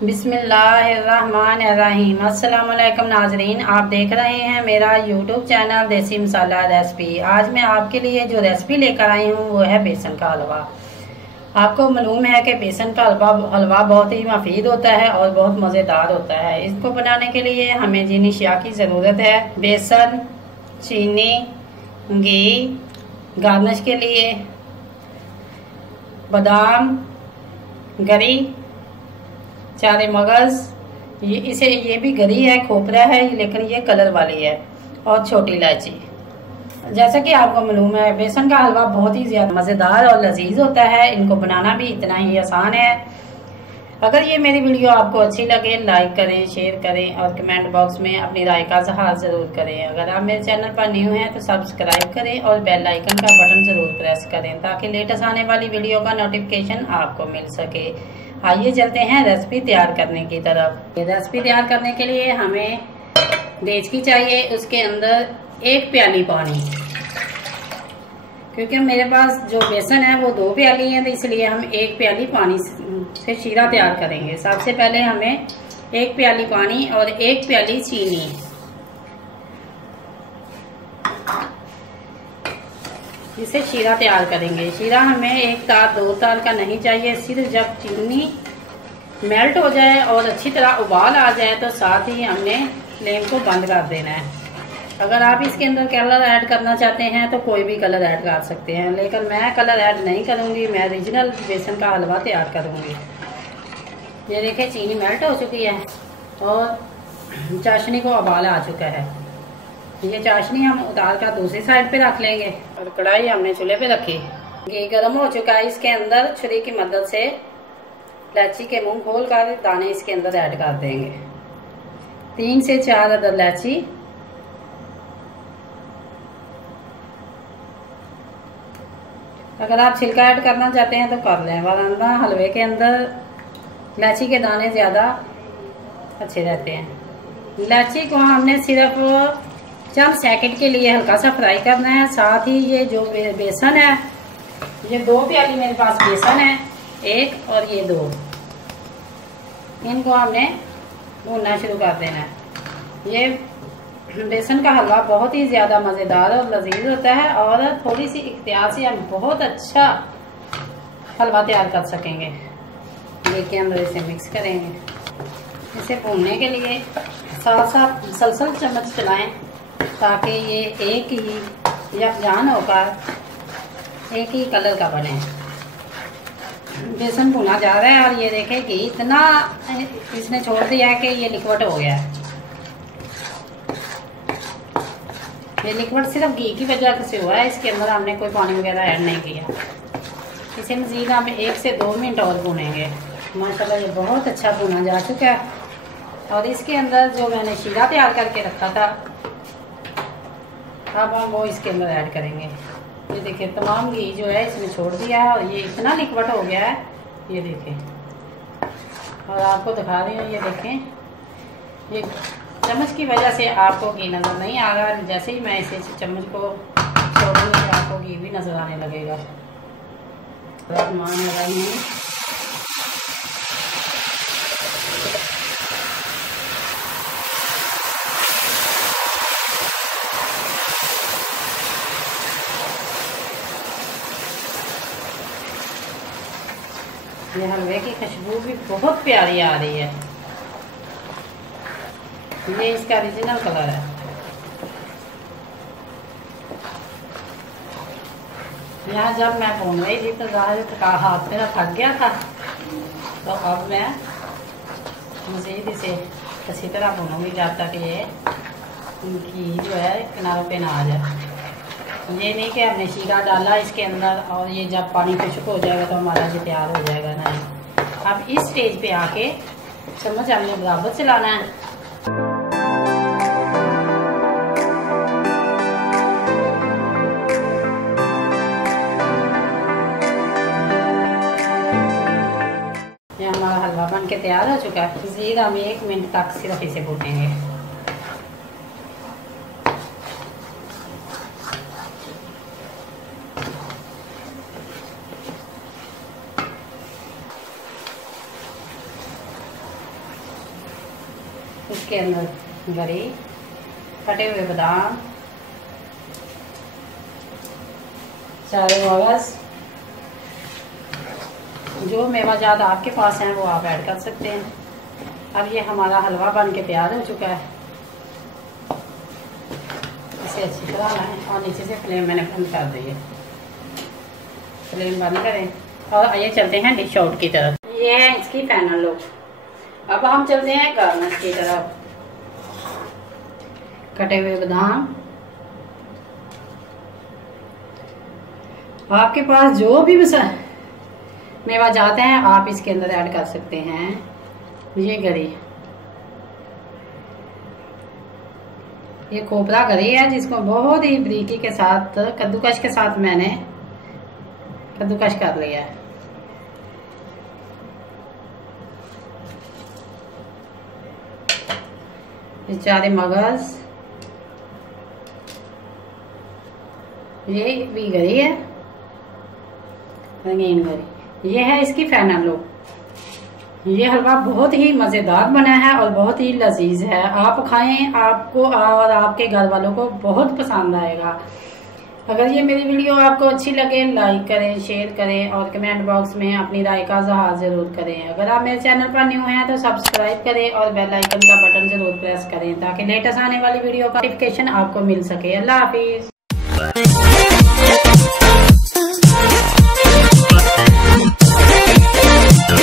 बिस्मिल्लाहिर्रहमानिर्रहीम। अस्सलाम वालेकुम नाजरीन, आप देख रहे हैं मेरा यूट्यूब चैनल देसी मसाला रेसिपी। आज मैं आपके लिए जो रेसिपी लेकर आई हूँ वो है बेसन का हलवा। आपको मालूम है कि बेसन का हलवा बहुत ही मुफीद होता है और बहुत मज़ेदार होता है। इसको बनाने के लिए हमें जिन अशिया की ज़रूरत है: बेसन, चीनी, घी, गार्निश के लिए बादाम, गरी, चारे मगज, ये भी गरी है, खोपरा है, लेकिन ये कलर वाली है, और छोटी इलायची। जैसा कि आपको मालूम है बेसन का हलवा बहुत ही ज्यादा मज़ेदार और लजीज होता है। इनको बनाना भी इतना ही आसान है। अगर ये मेरी वीडियो आपको अच्छी लगे, लाइक करें, शेयर करें और कमेंट बॉक्स में अपनी राय का इज़हार ज़रूर करें। अगर आप मेरे चैनल पर न्यू हैं तो सब्सक्राइब करें और बेल आइकन का बटन ज़रूर प्रेस करें ताकि लेटेस्ट आने वाली वीडियो का नोटिफिकेशन आपको मिल सके। आइए चलते हैं रेसिपी तैयार करने की तरफ। ये रेसिपी तैयार करने के लिए हमें देचकी चाहिए, उसके अंदर 1 प्याली पानी, क्योंकि मेरे पास जो बेसन है वो 2 प्याली है, तो इसलिए हम 1 प्याली पानी से शीरा तैयार करेंगे। सबसे पहले हमें 1 प्याली पानी और 1 प्याली चीनी, इसे शीरा तैयार करेंगे। शीरा हमें 1 तार 2 तार का नहीं चाहिए। सिर्फ जब चीनी मेल्ट हो जाए और अच्छी तरह उबाल आ जाए तो साथ ही हमने फ्लेम को बंद कर देना है। अगर आप इसके अंदर कलर ऐड करना चाहते हैं तो कोई भी कलर ऐड कर सकते हैं, लेकिन मैं कलर ऐड नहीं करूंगी। मैं ओरिजिनल बेसन का हलवा तैयार करूंगी। ये देखिए चीनी मेल्ट हो चुकी है और चाशनी को उबाल आ चुका है। ये चाशनी हम उतार कर दूसरी साइड पे रख लेंगे और कढ़ाई हमने चूल्हे पे रखी। घी गर्म हो चुका है। इसके अंदर छुरी की मदद से इलायची के मुंह खोल कर दाने इसके अंदर ऐड कर देंगे। 3 से 4 अदद इलायची, अगर आप छिलका ऐड करना चाहते हैं तो कर लें, वरना हलवे के अंदर इलायची के दाने ज्यादा अच्छे रहते हैं। इलायची को हमने सिर्फ चंद सेकंड के लिए हल्का सा फ्राई करना है। साथ ही ये जो बेसन है, ये 2 प्याली मेरे पास बेसन है, 1 और ये 2, इनको हमने भूनना शुरू कर देना है। ये बेसन का हलवा बहुत ही ज्यादा मजेदार और लजीज होता है और थोड़ी सी इख्तियार से हम बहुत अच्छा हलवा तैयार कर सकेंगे। देखिए हम इसे मिक्स करेंगे। इसे भूनने के लिए साथ साथ मुसलसल चम्मच चलाएं ताकि ये एक ही यकजान होकर एक ही कलर का बने। बेसन भुना जा रहा है और ये देखें कि इतना इसने छोड़ दिया है कि ये लिक्विड हो गया है। ये लिक्विड सिर्फ घी की वजह से हुआ है, इसके अंदर हमने कोई पानी वगैरह ऐड नहीं किया। इसे मजीद हम 1 से 2 मिनट और भूनेंगे। माशाल्लाह ये बहुत अच्छा भुना जा चुका है। और इसके अंदर जो मैंने शीरा तैयार करके रखा था, अब हम वो इसके अंदर ऐड करेंगे। ये देखिए तमाम घी जो है इसने छोड़ दिया है और ये इतना लिक्विड हो गया है, ये देखें। और आपको दिखा रही हूँ, ये देखें, ये चम्मच की वजह से आपको घी नज़र नहीं आ रहा। जैसे ही मैं इसे चम्मच को छोड़ूंगी आपको घी भी नज़र आने लगेगा। मान लगाई हूँ। ये हलवे की खुशबू भी बहुत प्यारी आ रही है। ये इसका ओरिजिनल कलर है। यहाँ जब मैं भून रही थी तो ज़्यादा हाथ मेरा थक गया था, तो अब मैं मज़ीद इसे अच्छी तरह भूनूंगी जब तक ये घी जो है किनारों पे ना आ जाए। ये नहीं कि हमने शीरा डाला इसके अंदर और ये जब पानी खुश्क हो जाएगा तो हमारा ये तैयार हो जाएगा, नहीं। अब इस स्टेज पे आके चम्मच हमने बराबर चलाना है। ये हमारा हलवा बन के तैयार हो चुका है। मज़ीद हम 1 मिनट तक सिर्फ इसे भूनेंगे। उसके अंदर गरी, कटे हुए बादाम, सारे मगज, जो मेवाजात आपके पास हैं वो आप ऐड कर सकते हैं। अब ये हमारा हलवा बन के तैयार हो चुका है। इसे अच्छी तरह लाएं और नीचे से फ्लेम मैंने बंद कर दी है। फ्लेम बंद करें और आइए चलते हैं डिश आउट की तरफ। ये है इसकी फाइनल लुक। अब हम चलते हैं गार्निश की तरफ। कटे हुए बादाम, आपके पास जो भी मेवा जाते हैं आप इसके अंदर ऐड कर सकते हैं। ये गरी, ये खोपरा गरी है जिसको बहुत ही बारीकी के साथ कद्दूकश के साथ मैंने कद्दूकश कर लिया है। ये चारे मगज, ये भी गरी है, रंगीन गरी। ये है इसकी फाइनल लुक। ये हलवा बहुत ही मज़ेदार बना है और बहुत ही लजीज है। आप खाएं, आपको और आपके घर वालों को बहुत पसंद आएगा। अगर ये मेरी वीडियो आपको अच्छी लगे लाइक करें, शेयर करें और कमेंट बॉक्स में अपनी राय का इज़हार जरूर करें। अगर आप मेरे चैनल पर न्यू हैं तो सब्सक्राइब करें और बेल आइकन का बटन जरूर प्रेस करें ताकि लेटेस्ट आने वाली वीडियो का नोटिफिकेशन आपको मिल सके। अल्लाह हाफिज।